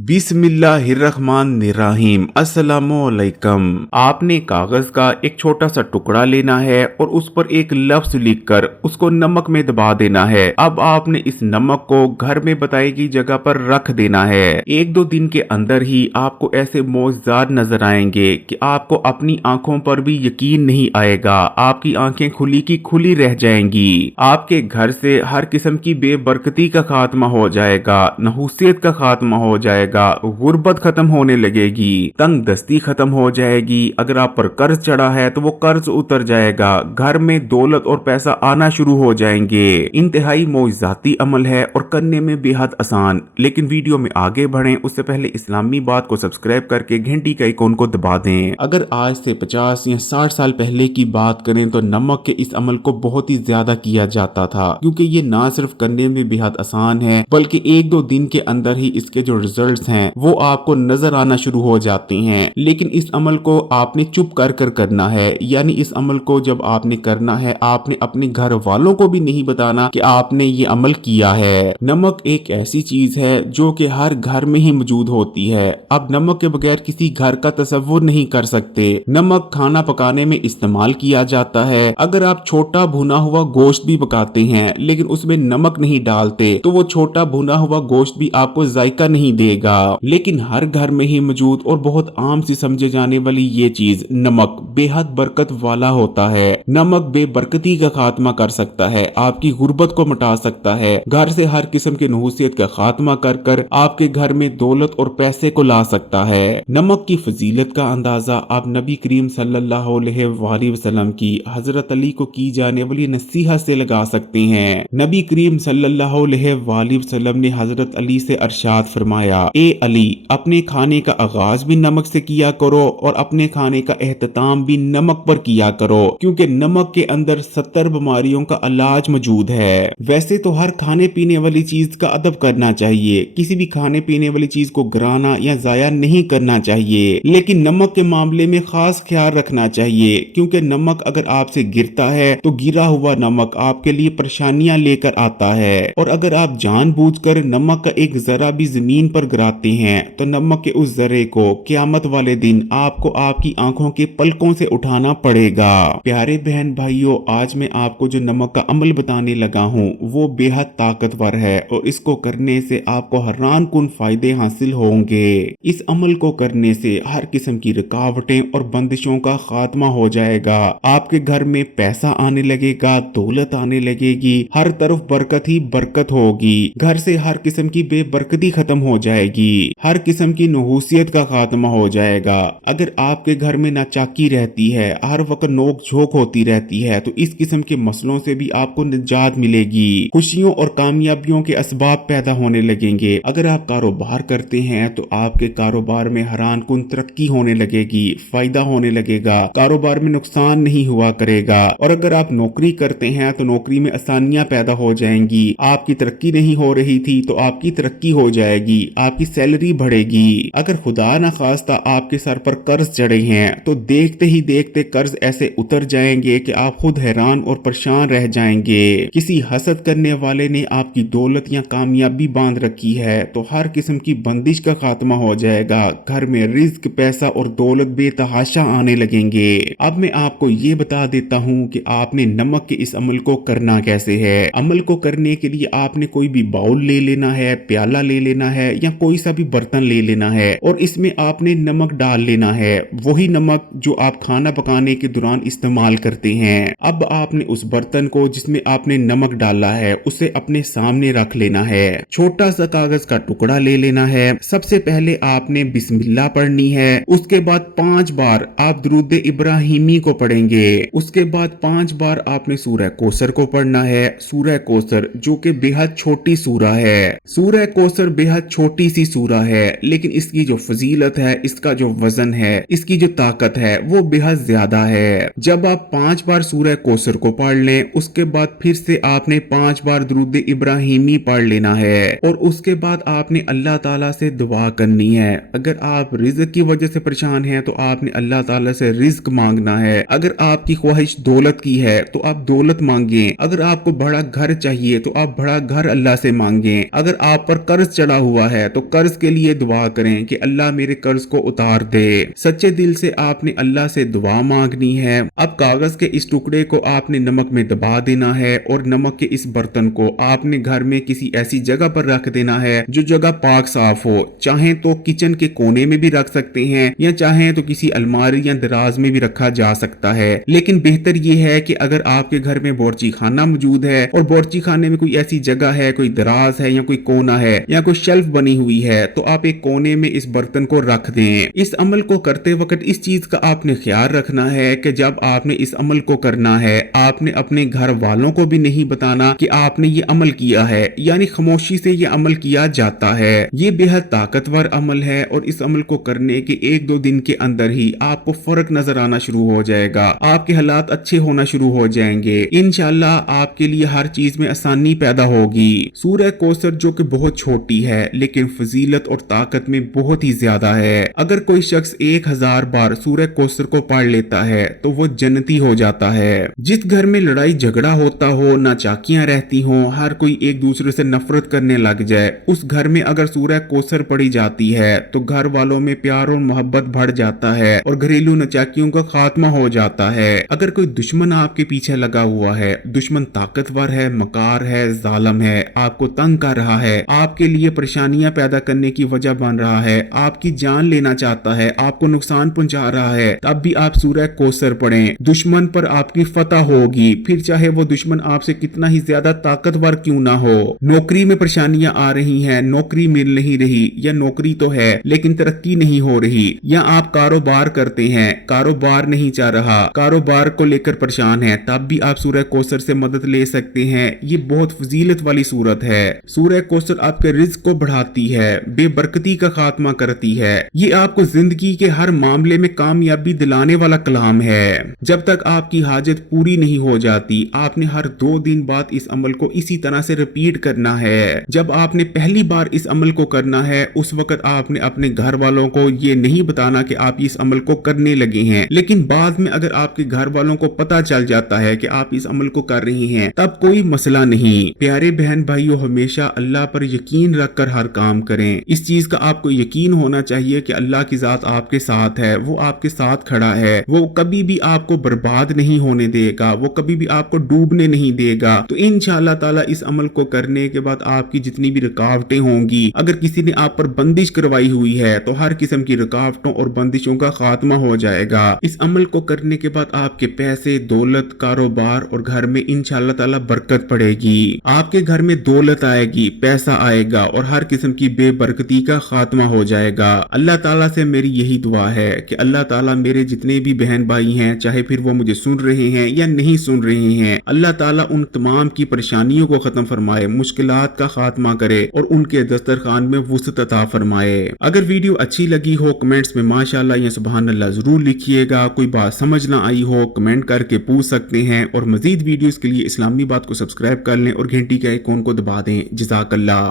बिस्मिल्लाहिर्रहमानिर्रहीम। अस्सलामुअलैकुम। आपने कागज का एक छोटा सा टुकड़ा लेना है और उस पर एक लफ्ज लिखकर उसको नमक में दबा देना है। अब आपने इस नमक को घर में बताई गई जगह पर रख देना है। एक दो दिन के अंदर ही आपको ऐसे मौजज़ात नजर आएंगे कि आपको अपनी आंखों पर भी यकीन नहीं आएगा। आपकी आंखें खुली की खुली रह जाएंगी। आपके घर से हर किस्म की बेबरकती का खात्मा हो जाएगा, नहुसियत का खात्मा हो जाएगा, गुर्बत खत्म होने लगेगी, तंग दस्ती खत्म हो जाएगी। अगर आप पर कर्ज चढ़ा है तो वो कर्ज उतर जाएगा। घर में दौलत और पैसा आना शुरू हो जाएंगे। इंतहाई मौइज़ाती अमल है और करने में बेहद आसान। लेकिन वीडियो में आगे बढ़ें उससे पहले इस्लामी बात को सब्सक्राइब करके घंटी का आइकॉन को दबा दें। अगर आज से 50 या 60 साल पहले की बात करें तो नमक के इस अमल को बहुत ही ज्यादा किया जाता था, क्योंकि ये ना सिर्फ करने में बेहद आसान है बल्कि एक दो दिन के अंदर ही इसके जो रिजल्ट्स हैं वो आपको नजर आना शुरू हो जाते हैं। लेकिन इस अमल को आपने चुप कर कर करना है, यानी इस अमल को जब आपने करना है आपने अपने घर वालों को भी नहीं बताना कि आपने ये अमल किया है। नमक एक ऐसी चीज है जो कि हर घर में ही मौजूद होती है। अब नमक के बगैर किसी घर का तस्वुर नहीं कर सकते। नमक खाना पकाने में इस्तेमाल किया जाता है। अगर आप छोटा भुना हुआ गोश्त भी पकाते हैं लेकिन उसमें नमक नहीं डालते तो वो छोटा भुना हुआ गोश्त भी आपको जायका नहीं देगा। लेकिन हर घर में ही मौजूद और बहुत आम सी समझे जाने वाली ये चीज नमक बेहद बरकत वाला होता है। नमक बेबरकती का खात्मा कर सकता है, आपकी गुर्बत को मिटा सकता है, घर से हर किस्म की नहुसियत का खात्मा कर कर आपके घर में दौलत और पैसे को ला सकता है। नमक की फजीलत का अंदाजा आप नबी करीम सल्लल्लाहु अलैहि वसल्लम की हजरत अली को की जाने वाली नसीहत से लगा सकते हैं। नबी करीम सल्लल्लाहु अलैहि वसल्लम ने हजरत अली से अरशाद फरमाया, ए अली, अपने खाने का आगाज भी नमक से किया करो और अपने खाने का एहतमाम भी नमक पर किया करो, क्योंकि नमक के अंदर 70 बीमारियों का इलाज मौजूद है। वैसे तो हर खाने पीने वाली चीज का अदब करना चाहिए, किसी भी खाने पीने वाली चीज को गिराना या जाया नहीं करना चाहिए, लेकिन नमक के मामले में खास ख्याल रखना चाहिए, क्योंकि नमक अगर आपसे गिरता है तो गिरा हुआ नमक आपके लिए परेशानियां लेकर आता है। और अगर आप जानबूझकर नमक का एक जरा भी जमीन पर गिराते हैं तो नमक के उस जरे को क़यामत वाले दिन आपको आपकी आंखों के पलकों से उठाना पड़ेगा। प्यारे बहन भाइयों, आज मैं आपको जो नमक का अमल बताने लगा हूँ वो बेहद ताकतवर है और इसको करने से आपको हैरान कुन फायदे हासिल होंगे। इस अमल को करने से हर किस्म की रुकावटें और बंदिशों का खात्मा हो जाएगा। आपके घर में पैसा आने लगेगा, दौलत आने लगेगी, हर तरफ बरकत ही बरकत होगी। घर से हर किस्म की बेबरकती खत्म हो जाएगी, हर किस्म की नहुसियत का खात्मा हो जाएगा। अगर आपके घर में नाचाकी रहती है, हर वक्त नोक झोंक होती रहती है, तो इस किस्म के मसलों से भी आपको निजात मिलेगी। खुशियों और कामयाबियों के असबाब पैदा होने लगेंगे। अगर आप कारोबार करते हैं तो आपके कारोबार में हैरान कुन तरक्की होने लगेगी, फायदा होने लगेगा, कारोबार में नुकसान नहीं हुआ करेगा। और अगर आप नौकरी करते हैं तो नौकरी में आसानियां पैदा हो जाएंगी। आपकी तरक्की नहीं हो रही थी तो आपकी तरक्की हो जाएगी, आपकी सैलरी बढ़ेगी। अगर खुदा न खास्ता आपके सर पर कर्ज चढ़े हैं तो देखते ही देखते कर्ज ऐसे उतर जाएंगे कि आप खुद हैरान और परेशान रह जाएंगे। किसी हसद करने वाले ने आपकी दौलत या कामयाबी बांध रखी है तो हर किस्म की बंदिश का खात्मा हो जाएगा। घर में रिज्क, पैसा और दौलत बेतहाशा आने लगेंगे। अब मैं आपको ये बता देता हूँ कि आपने नमक के इस अमल को करना कैसे है। अमल को करने के लिए आपने कोई भी बाउल ले लेना है, प्याला ले लेना है या कोई सा भी बर्तन ले लेना है और इसमें आपने नमक डाल लेना है, वही नमक जो आप खाना पकाने के दौरान इस्तेमाल करते हैं। अब आपने उस बर्तन को जिसमें आपने नमक डाला है उसे अपने सामने रख लेना है। छोटा सा कागज का टुकड़ा ले लेना है। सबसे पहले आपने बिस्मिल्लाह पढ़नी है, उसके बाद 5 बार आप दुरूद इब्राहिमी को पढ़ेंगे। उसके बाद 5 बार आपने सूरह कौसर को पढ़ना है। सूरह कौसर जो कि बेहद छोटी सूरह है। सूरह कौसर बेहद छोटी सी सूरह है, लेकिन इसकी जो फजीलत है, इसका जो वजन है, इसकी जो ताकत है वो बेहद ज्यादा है। जब आप 5 बार सूरह कौसर को पढ़ लें उसके बाद फिर से आपने 5 बार दुरूद इब्राहिमी पढ़ लेना है और उसके बाद आपने अल्लाह ताला से दुआ करनी है। अगर आप रिज़्क की वजह से परेशान हैं तो आपने अल्लाह ताला से रिज़्क मांगना है। अगर आपकी ख्वाहिश दौलत की है तो आप दौलत मांगे। अगर आपको बड़ा घर चाहिए तो आप बड़ा घर अल्लाह से मांगे। अगर आप पर कर्ज चढ़ा हुआ है तो कर्ज के लिए दुआ करें कि अल्लाह मेरे कर्ज को उतार दे। सच्चे दिल से आपने अल्लाह से दुआ मांगनी है। अब कागज के इस टुकड़े को आपने नमक में दबा देना है और नमक के इस बर्तन को आपने घर में किसी ऐसी जगह पर रख देना है जो जगह पाक साफ हो। चाहे तो किचन के कोने में भी रख सकते हैं या चाहे तो किसी अलमारी या दराज में भी रखा जा सकता है, लेकिन बेहतर यह है कि अगर आपके घर में बावर्ची खाना मौजूद है और बावर्ची खाने में कोई ऐसी जगह है, कोई दराज है या कोई कोना है या कोई शेल्फ बनी हुई है, तो आप एक कोने में इस बर्तन को रख दें। इस अमल को करते वक्त इस चीज का आपने ख्याल रखना है कि जब आपने इस अमल को करना है आपने अपने घर वालों को भी नहीं बताना कि आपने ये अमल किया है, यानी खामोशी से ये अमल किया जाता है। ये बेहद ताकतवर अमल है और इस अमल को करने के 1-2 दिन के अंदर ही आपको फर्क नजर आना शुरू हो जाएगा, आपके हालात अच्छे होना शुरू हो जाएंगे। इंशाल्लाह आपके लिए हर चीज में आसानी पैदा होगी। सूरह कौसर जो कि बहुत छोटी है लेकिन फजीलत और ताकत में बहुत ही ज्यादा है। अगर कोई शख्स 1000 बार सूरह कौसर को पढ़ लेता है तो वो जन्नती हो जाता है। जिस घर में लड़ाई झगड़ा होता हो, ना चाकियां रहती हो, हर कोई एक दूसरे से नफरत करने लग जाए, उस घर में अगर सूरह कौसर पढ़ी जाती है तो घर वालों में प्यार और मोहब्बत बढ़ जाता है और घरेलू नचाकियों का खात्मा हो जाता है। अगर कोई दुश्मन आपके पीछे लगा हुआ है, दुश्मन ताकतवर है, मकार है, जालिम है, आपको तंग कर रहा है, आपके लिए परेशानियां पैदा करने की वजह बन रहा है, आपकी जान लेना चाहता है, आपको नुकसान पहुंचा रहा है, तब भी आप सूरह कौसर पढ़ें। दुश्मन पर आपकी फतह होगी, फिर चाहे वो दुश्मन आपसे कितना ही ज्यादा ताकतवर क्यों ना हो। नौकरी में परेशानियां आ रही हैं, नौकरी मिल नहीं रही या नौकरी तो है लेकिन तरक्की नहीं हो रही, या आप कारोबार करते हैं, कारोबार नहीं चल रहा, कारोबार को लेकर परेशान है, तब भी आप सूरह कौसर से मदद ले सकते हैं। ये बहुत फजीलत वाली सूरत है। सूरह कौसर आपके रिज्क को बढ़ाती है, बेबरकती का खात्मा करती है। ये आपको जिंदगी के हर मामले में कामयाबी दिलाने वाला कलाम है। जब तक आपकी हाजत पूरी नहीं हो जाती आपने हर 2 दिन बाद इस अमल को इसी तरह से रिपीट करना है। जब आपने पहली बार इस अमल को करना है उस वक्त आपने अपने घर वालों को ये नहीं बताना कि आप इस अमल को करने लगे हैं, लेकिन बाद में अगर आपके घर वालों को पता चल जाता है कि आप इस अमल को कर रही हैं तब कोई मसला नहीं। प्यारे बहन भाइयों, हमेशा अल्लाह पर यकीन रखकर हर काम करें। इस चीज का आपको यकीन होना चाहिए कि अल्लाह की जात आपके साथ है, वो आपके साथ खड़ा है, वो कभी भी आपको बर्बाद नहीं होने देगा, वो कभी भी आपको डूबने नहीं देगा। तो इंशाअल्लाह ताला इस अमल को करने के बाद आपकी जितनी भी रुकावटें होंगी, अगर किसी ने आप पर बंदिश करवाई हुई है तो हर किस्म की रुकावटों और बंदिशों का खात्मा हो जाएगा। इस अमल को करने के बाद आपके पैसे, दौलत, कारोबार और घर में इंशाअल्लाह ताला बरकत पड़ेगी। आपके घर में दौलत आएगी, पैसा आएगा और हर किस्म की बेबरकती का खात्मा हो जाएगा। अल्लाह ताला से मेरी यही दुआ है कि अल्लाह ताला मेरे जितने भी बहन भाई हैं, चाहे फिर वो मुझे सुन रहे हैं या नहीं सुन रहे हैं, अल्लाह ताला उन तमाम की परेशानियों को खत्म फरमाए, मुश्किलात का खात्मा करे और उनके दस्तरखान में वुसअत अता फरमाए। अगर वीडियो अच्छी लगी हो कमेंट्स में माशाअल्लाह या सुभान अल्लाह जरूर लिखिएगा। कोई बात समझ ना आई हो कमेंट करके पूछ सकते हैं और मजीद वीडियोस के लिए इस्लामी बात को सब्सक्राइब कर लें और घंटी के आइकॉन को दबा दें। जज़ाकल्लाह।